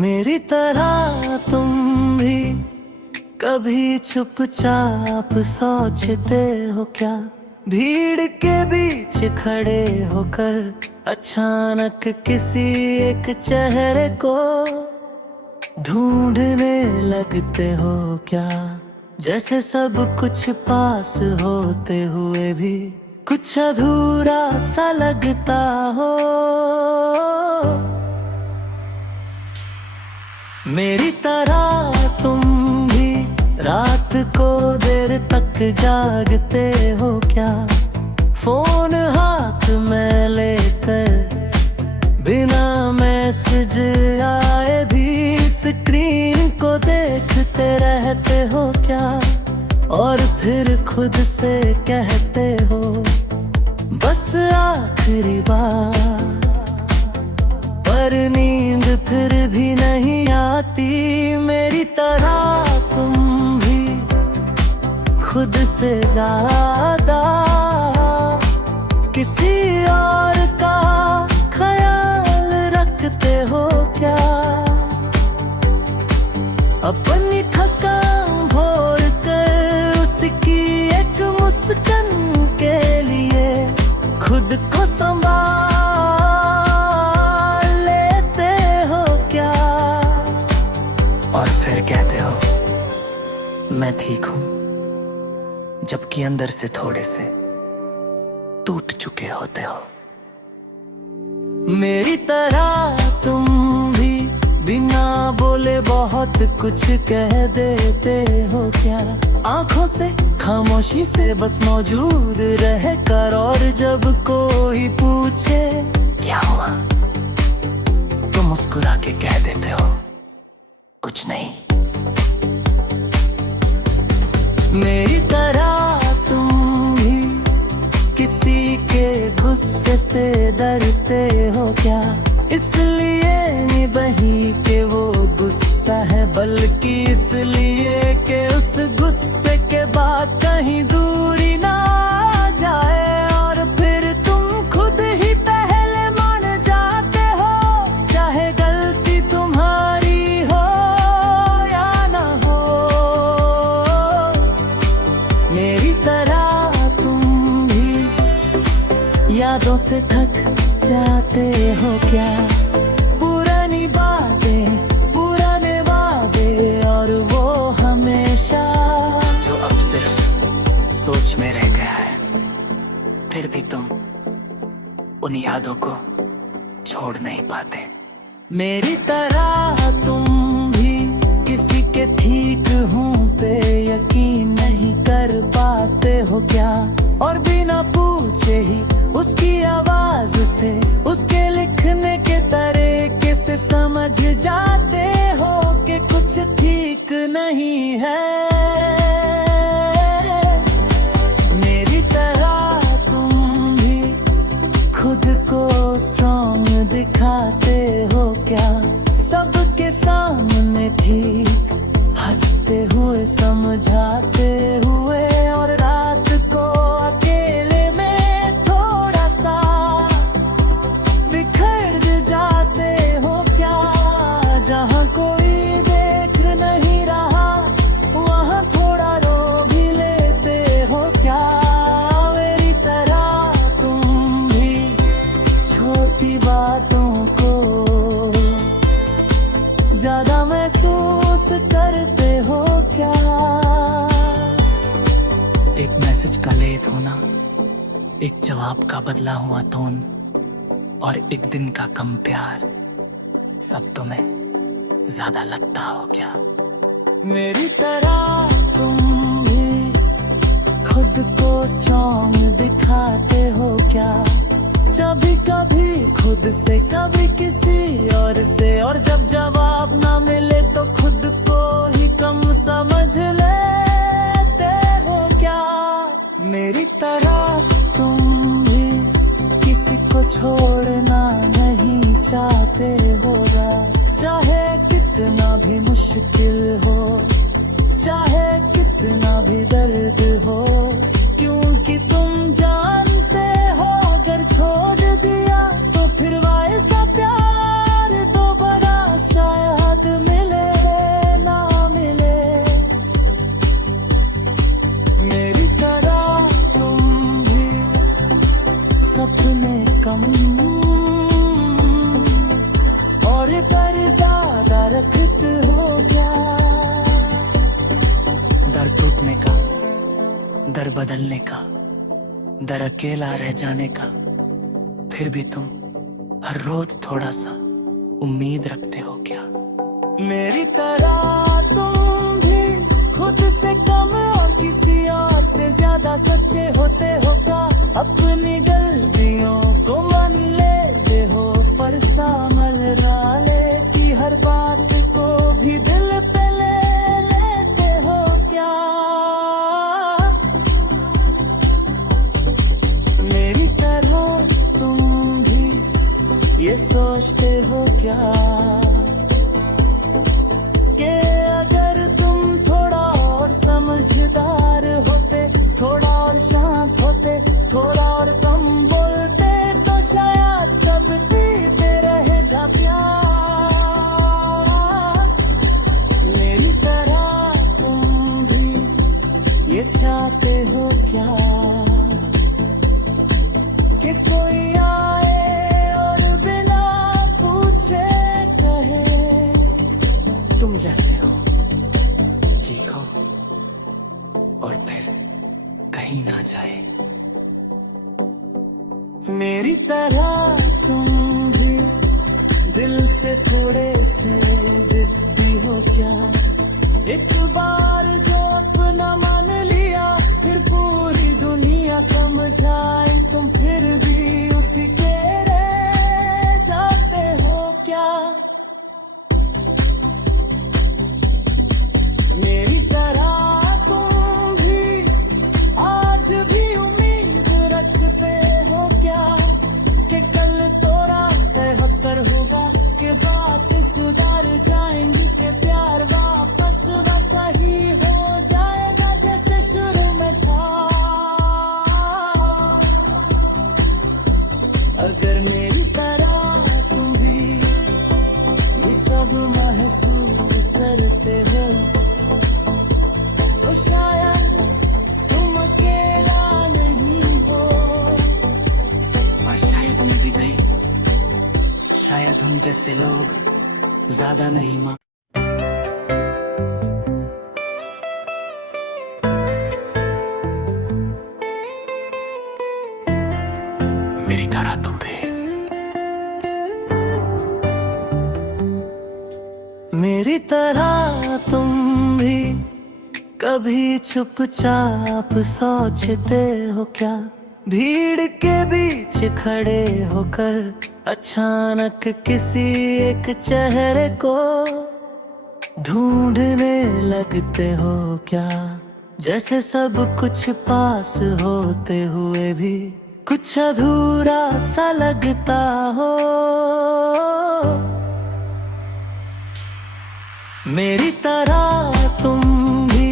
मेरी तरह तुम भी कभी चुपचाप सोचते हो क्या? भीड़ के बीच खड़े होकर अचानक किसी एक चेहरे को ढूंढने लगते हो क्या? जैसे सब कुछ पास होते हुए भी कुछ अधूरा सा लगता हो। मेरी तरह तुम भी रात को देर तक जागते हो क्या? फोन हाथ में लेकर बिना मैसेज आए भी स्क्रीन को देखते रहते हो क्या? और फिर खुद से कहते हो बस आखिरी बार, पर नींद फिर भी नहीं आती। मेरी तरह तुम भी खुद से ज्यादा किसी और का ख्याल रखते हो क्या? अपनी थकान भोर कर उसकी एक मुस्कान के लिए खुद को संभाल लेते हो क्या? और फिर कहते हो मैं ठीक हूं, जबकि अंदर से थोड़े से टूट चुके होते हो। मेरी तरह तुम भी बिना बोले बहुत कुछ कह देते हो क्या? आंखों से खामोशी से बस मौजूद रह कर, और जब कोई पूछे क्या हुआ तो मुस्कुरा के कह देते हो कुछ नहीं। मेरी तरह तुम भी किसी के गुस्से से डरते हो क्या? इसलिए नहीं बही के वो गुस्सा है, बल्कि इसलिए कि उस गुस्से के बाद कहीं दूरी ना जाए। और फिर तुम खुद ही पहले मान जाते हो, चाहे गलती तुम्हारी हो या ना हो। मेरी तरह तुम भी यादों से थक जाते हो क्या? पुरानी बातें, पुराने वादे, और वो हमेशा जो अब सिर्फ सोच में रह गया है। फिर भी तुम उन यादों को छोड़ नहीं पाते। मेरी तरह तुम भी किसी के ठीक हूँ पे यकीन नहीं कर पाते हो क्या? और बिना पूछे ही उसकी आवाज से, उसके लिखने के तरीके से समझ जाते हो कि कुछ ठीक नहीं है। मेरी तरह तुम भी खुद को स्ट्रॉन्ग दिखाते हो क्या? सबके सामने ठीक हंसते हुए, समझाते हुए, और रात को अकेले में थोड़ा सा बिखर जाते हो क्या? जहाँ कोई देख नहीं रहा वहाँ थोड़ा रो भी लेते हो क्या? मेरी तरह तुम भी छोटी बातों को ज्यादा महसूस करते हो क्या? एक मैसेज का लेट होना, एक जवाब का बदला हुआ टोन, और एक दिन का कम प्यार, सब तुम्हें ज्यादा लगता हो क्या? मेरी तरह तुम भी खुद को स्ट्रॉन्ग दिखाते हो क्या? कभी कभी खुद से, कभी किसी और से, और जब जवाब ना मिले तो खुद को ही कम समझ लेते हो क्या? मेरी तरह तुम भी किसी को छोड़ना नहीं चाहते हो, चाहे कितना भी मुश्किल हो, चाहे कितना भी दर्द हो, क्योंकि तुम जानते हो अगर छोड़ दिया तो फिर वैसा प्यार दोबारा शायद दरख्त हो क्या? दर टूटने का, दर बदलने का, दर अकेला रह जाने का, फिर भी तुम हर रोज थोड़ा सा उम्मीद रखते हो क्या? मेरी तरह तुम भी खुद से कम और किसी और से ज्यादा सच्चे होते हो क्या? अपनी गलतियों को मान लेते हो पर सामल राले की हर बात को भी दिल पे ले लेते हो क्या? मेरी तरह तुम भी ये सोचते हो क्या कि अगर तुम थोड़ा और समझदार होते, थोड़ा और शांत होते, थोड़ा और कम बोलते तो शायद सब देते रह जा प्यार। मेरी तरह तुम भी ये चाहते हो क्या कि कोई आए और बिना पूछे कहे तुम जैसे हो, चीखो और फिर कहीं ना जाए। मेरी तरह तुम भी दिल से थोड़े से जिद्दी हो क्या? एक बार जो अपना मान लिया फिर पूरी दुनिया समझाए तुम फिर भी उसी के रह जाते हो क्या? मेरी तरह तुम भी आज भी उम्मीद रखते हो क्या कि कल तोरा बेहतर होगा, कि बात सुधर जाएंगी, कि प्यार वापस वैसा ही हो जाएगा जैसे शुरू में था? अगर मेरी तरह तुम भी ये सब महसूस करते हो तो शायद तुम अकेला नहीं हो, और शायद मैं भी नहीं, शायद हम जैसे लोग ज्यादा नहीं मां। मेरी तरह तुम भी, मेरी तरह तुम भी कभी चुपचाप सोचते हो क्या? भीड़ के बीच खड़े होकर अचानक किसी एक चेहरे को ढूंढने लगते हो क्या? जैसे सब कुछ पास होते हुए भी कुछ अधूरा सा लगता हो। मेरी तरह तुम भी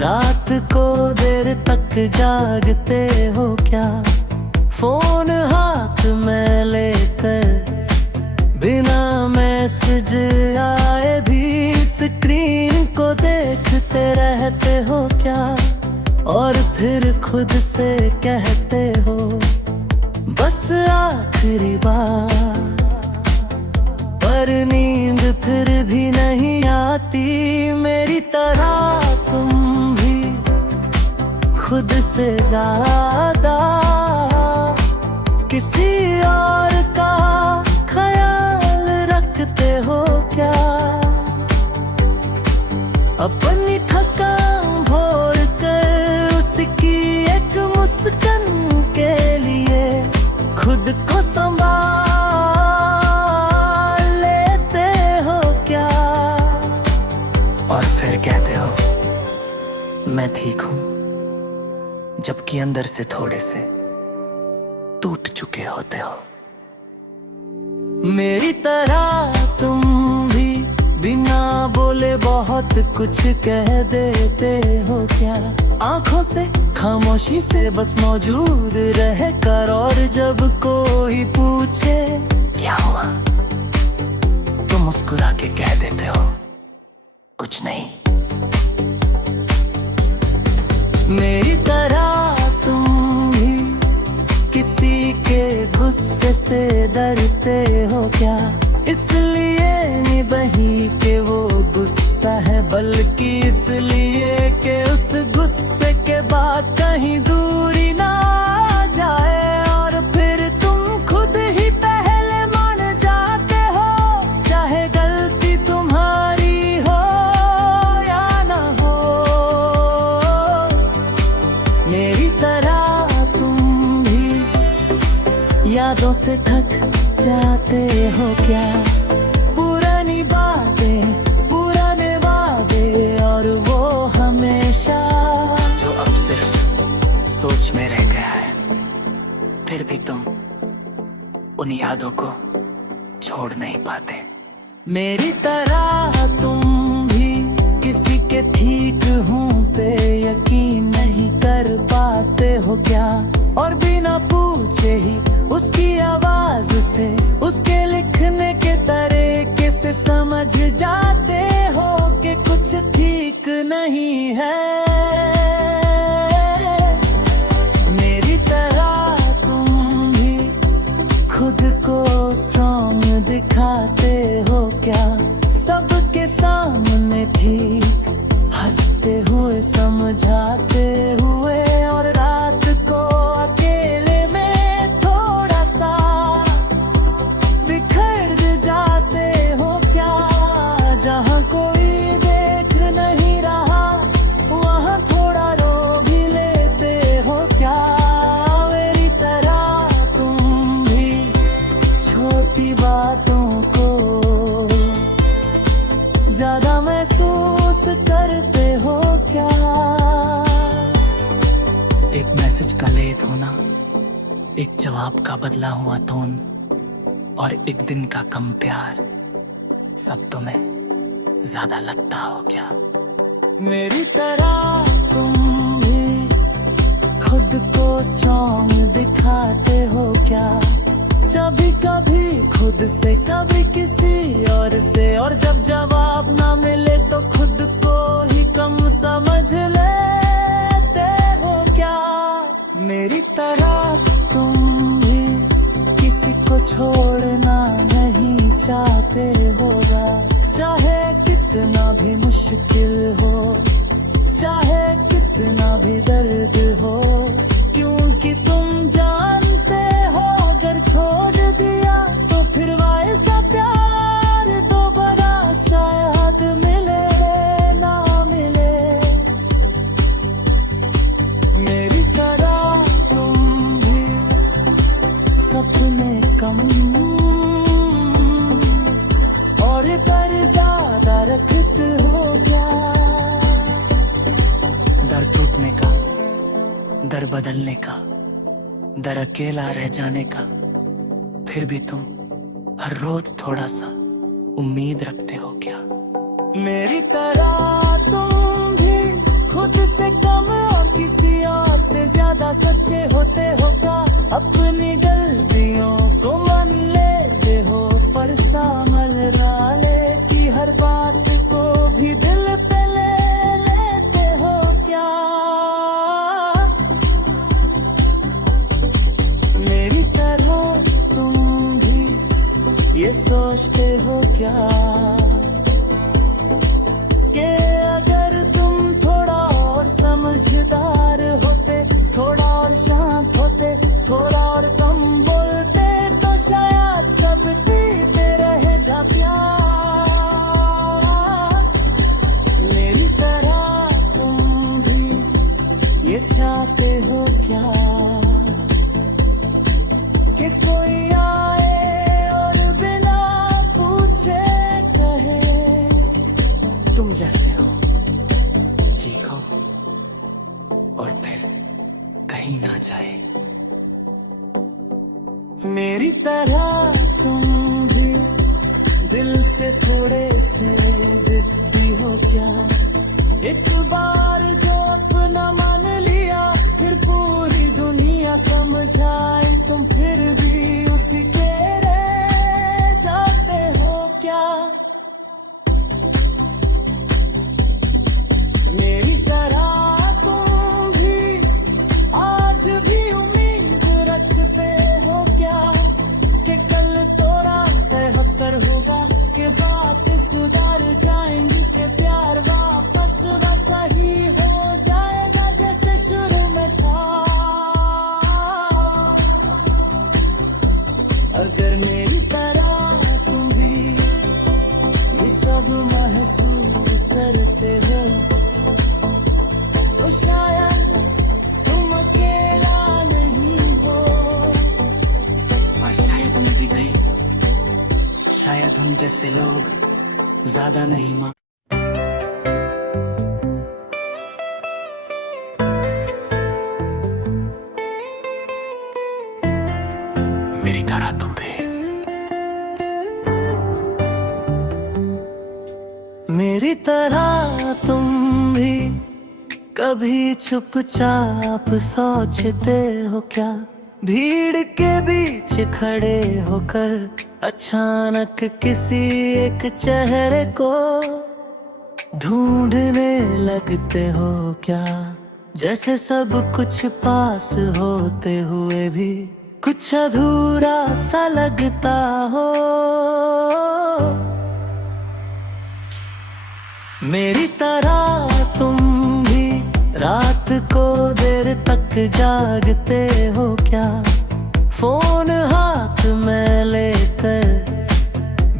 रात को देर तक जागते हो क्या? फोन हाथ में लेकर बिना मैसेज आए भी स्क्रीन को देखते रहते हो क्या? और फिर खुद से कहते हो बस आखिरी बार, पर नींद फिर भी नहीं आती। मेरी तरह तुम भी खुद से ज्यादा किसी और का ख्याल रखते हो क्या? अपनी थकान भोर कर उसकी एक मुस्कान के लिए खुद को संभाल लेते हो क्या? और फिर कहते हो मैं ठीक हूं, जबकि अंदर से थोड़े से टूट चुके होते हो। मेरी तरह तुम भी बिना बोले बहुत कुछ कह देते हो क्या? आंखों से खामोशी से बस मौजूद रह कर, और जब कोई पूछे क्या हुआ तो मुस्कुरा के कह देते हो कुछ नहीं। मेरी तरह तुम भी किसी के गुस्से से डरते हो क्या? इसलिए निभाई के वो से थक जाते हो क्या? पुरानी बातें, पुराने वादे और वो हमेशा जो अब सिर्फ सोच में रह गया है। फिर भी तुम उन यादों को छोड़ नहीं पाते। मेरी तरह तुम भी किसी के ठीक हूँ पे यकीन नहीं कर पाते हो क्या? और बिना पूछे ही उसकी आवाज से, उसके लिखने के तरीके से समझ जाते हो कि कुछ ठीक नहीं है। मेरी तरह तुम भी खुद को स्ट्रॉन्ग दिखाते हो क्या? सबके सामने ठीक हंसते हुए, समझाते हुए, और रात को अकेले में थोड़ा सा बिखर जाते हो क्या? जहाँ कोई देख नहीं रहा वहाँ थोड़ा रो भी लेते हो क्या? मेरी तरह तुम भी छोटी बातों को ज्यादा महसूस करते हो क्या? एक मैसेज का लेट होना, एक जवाब का बदला हुआ टोन और एक दिन का कम प्यार, सब तुम्हें ज्यादा लगता हो क्या? मेरी तरह तुम भी खुद को स्ट्रॉन्ग दिखाते हो क्या? कभी कभी खुद से, कभी किसी और से, और जब जवाब ना मिले तो खुद को ही कम समझ लेते हो क्या? मेरी तरह तुम भी किसी को छोड़ना नहीं चाहते होगा, चाहे कितना भी मुश्किल हो, चाहे कितना भी दर्द हो, क्योंकि तुम जानते हो अगर छोड़ दिया तो फिर वैसा प्यार दोबारा शायद मिले ना मिले। मेरी तरह तुम भी सपने कम और पर ज्यादा रखते हो क्या? दर टूटने का, दर बदलने का, दर अकेला रह जाने का, फिर भी तुम हर रोज थोड़ा सा उम्मीद रखते हो क्या? मेरी तरह तुम भी खुद से कम और किसी और से ज्यादा सच्चे होते हो क्या? अपनी गलतियों को मान लेते हो पर सामल राले की हर बात को भी दिल पे ले लेते हो क्या? मेरी तरह तुम भी ये सोचते हो क्या कि अगर तुम थोड़ा और समझदार होते, थोड़ा और शांत होते, थोड़ा और कम बोलते तो शायद सब जीते रह जा प्यार। मेरी तरह तुम भी ये चाहते हो क्या कि कोई आए और बिना पूछे कहे तुम जैसे हो, ठीक हो, और फिर कहीं ना जाए। मेरी तरह तुम भी दिल से थोड़े से जिद्दी हो क्या? एक बार जो अपना मान लिया फिर पूरी दुनिया समझाए तुम फिर भी उसी के रह जाते हो क्या? मेरी तरह तुम भी आज भी उम्मीद रखते हो क्या कि कल तो रात बेहतर होगा, कि बात ज्यादा नहीं माँ। मेरी तरह तुम भी, मेरी तरह तुम भी कभी चुपचाप सोचते हो क्या? भीड़ के बीच खड़े होकर अचानक किसी एक चेहरे को ढूंढने लगते हो क्या? जैसे सब कुछ पास होते हुए भी कुछ अधूरा सा लगता हो। मेरी तरह तुम भी रात को देर तक जागते हो क्या? फोन हाथ में लेकर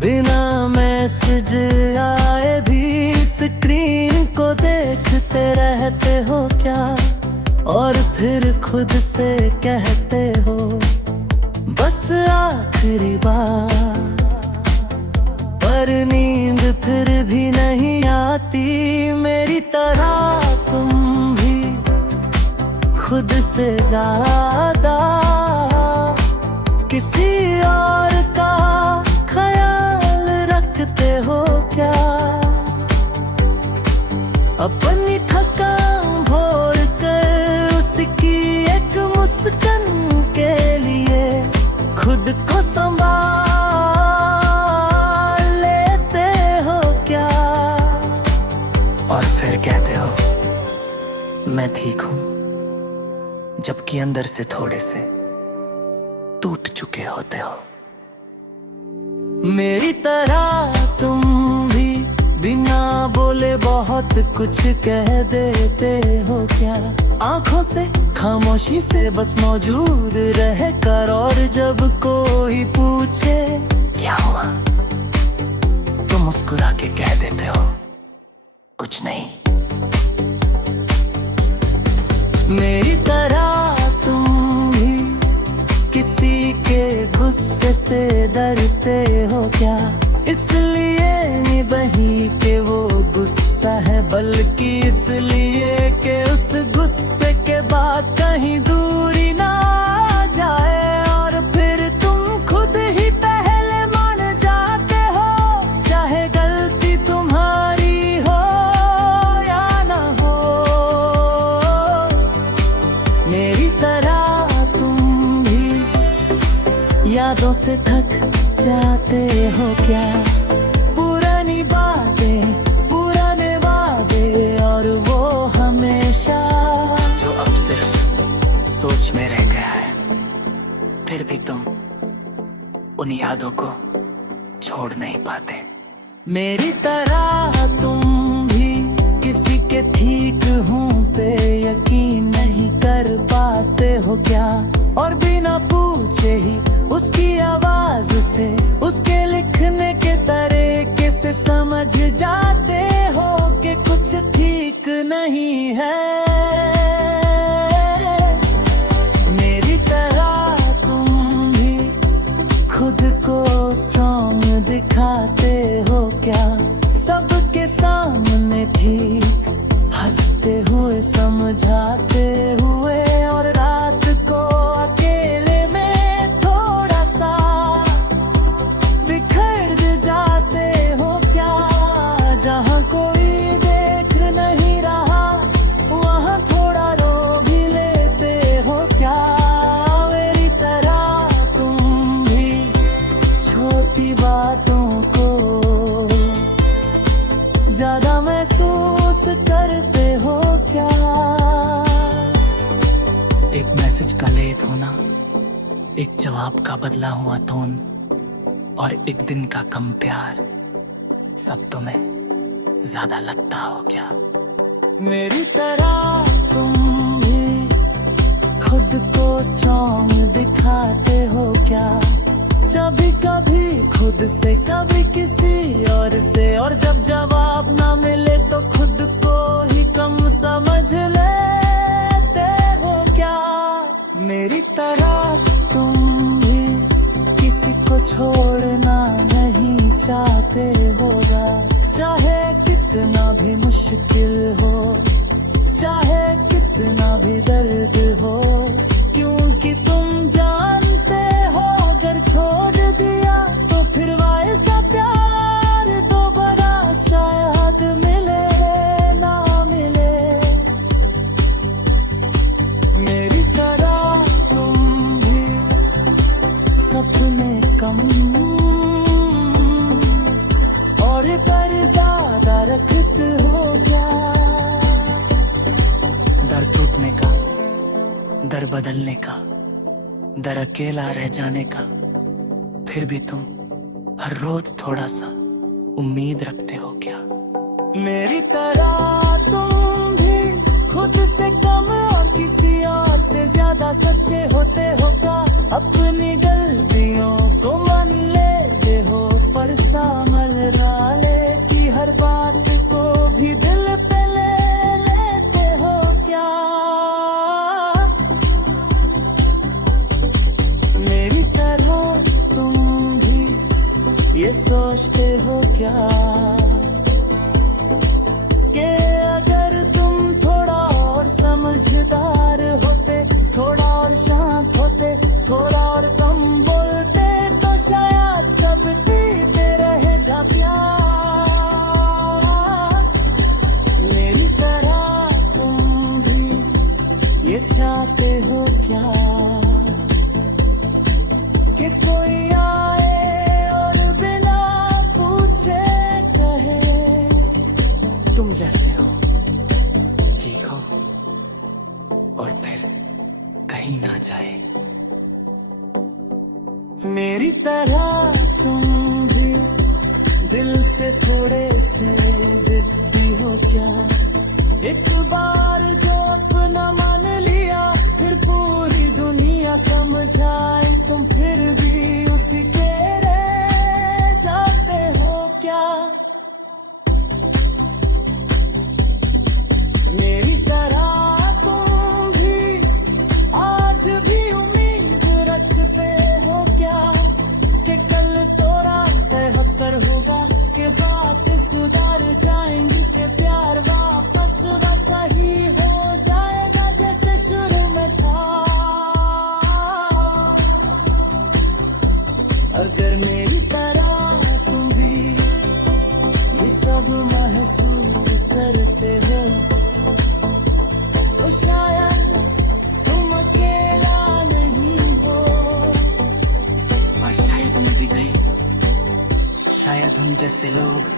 बिना मैसेज आए भी स्क्रीन को देखते रहते हो क्या? और फिर खुद से कहते हो बस आखिरी बार, पर नींद फिर भी नहीं आती। मेरी तरह तुम भी खुद से ज्यादा किसी और का ख्याल रखते हो क्या? अपनी थकान भोर कर उसकी एक मुस्कान के लिए खुद को संभाल लेते हो क्या? और फिर कहते हो मैं ठीक हूं, जबकि अंदर से थोड़े से टूट चुके होते हो। मेरी तरह तुम भी बिना बोले बहुत कुछ कह देते हो क्या? आंखों से खामोशी से बस मौजूद रह कर, और जब कोई पूछे क्या हुआ तो मुस्कुरा के कह देते हो कुछ नहीं। मेरी तरह तुम भी किसी के गुस्से से डरते हो क्या? इसलिए नहीं बही के वो गुस्सा है, बल्कि इसलिए कि उस गुस्से के बाद कहीं दूरी ना जाए। और फिर तुम खुद ही पहले मान जाते हो, चाहे गलती तुम्हारी हो या ना हो। मेरी तरह तुम भी यादों से थक जाते हो क्या? पुरानी बातें, पुराने वादे, और वो हमेशा जो अब सिर्फ सोच में रह गया है। फिर भी तुम उन यादों को छोड़ नहीं पाते। मेरी तरह तुम भी किसी के ठीक हूँ पे यकीन नहीं कर पाते हो क्या? और बिना पूछे ही उसकी आवाज से, उसके लिखने के तरीके से समझ जाते हो कि कुछ ठीक नहीं है। मेरी तरह तुम भी खुद को स्ट्रॉन्ग दिखाते हो क्या? सबके सामने ठीक हंसते हुए, समझाते हुए, और रात को अकेले में थोड़ा सा बिखर जाते हो क्या? जहाँ कोई देख नहीं रहा वहाँ थोड़ा रो भी लेते हो क्या? मेरी तरह तुम भी छोटी बातों को ज्यादा महसूस करते हो क्या? एक मैसेज का लेट होना, एक जवाब का बदला हुआ टोन, और एक दिन का कम प्यार, सब तुम्हें ज्यादा लगता हो क्या? मेरी तरह तुम भी खुद को स्ट्रॉन्ग दिखाते हो क्या? जब कभी खुद से, कभी किसी और से, और जब जवाब ना मिले तो खुद को ही कम समझ लेते हो क्या? मेरी तरह तुम भी किसी को छोड़ना नहीं चाहते हो क्या? मुश्किल हो, चाहे कितना भी दर्द हो, क्योंकि तुम जानते हो अगर छोड़ दिया तो फिर वैसा प्यार दोबारा शायद मिले ना मिले। मेरी तरह तुम भी सपने कम और पर ज्यादा रखते हो क्या? दर टूटने का, दर बदलने का, दर अकेला रह जाने का, फिर भी तुम हर रोज थोड़ा सा उम्मीद रखते हो क्या? मेरी तरह तुम भी खुद से कम और किसी और से ज्यादा सच्चे होते हो क्या? अपनी गलतियों को मान लेते हो पर सामल डाले की हर बात को भी दिल पे ले लेते हो क्या? मेरी तरह तुम भी ये सोचते हो क्या कि अगर तुम थोड़ा और समझदार होते, थोड़ा और शांत होते, थोड़ा और कम बोलते तो शायद सब देते रह जा प्यार। मेरी तरह तुम भी ये चाहते हो क्या कि कोई आए और बिना पूछे कहे तुम जैसे हो ठीक हो और फिर कहीं ना जाए। मेरी तरह तुम भी दिल से थोड़े से जिद्दी हो क्या? एक बार जो अपना मान लिया फिर पूरी दुनिया समझाए तुम फिर भी उसी के रह जाते हो क्या? मेरी तरह तुम भी आज भी उम्मीद रखते हो क्या कि कल तो रात बेहतर होगा, कि बात सुधर जाएंगी, कि प्यार वापस वैसा ही हो जाएगा जैसे शुरू में था? अगर मेरी तरह तुम भी ये सब महसूस करते हो तो शायद तुम अकेला नहीं हो और शायद मैं भी नहीं। शायद हम जैसे लोग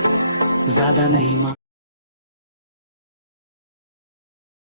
ज्यादा नहीं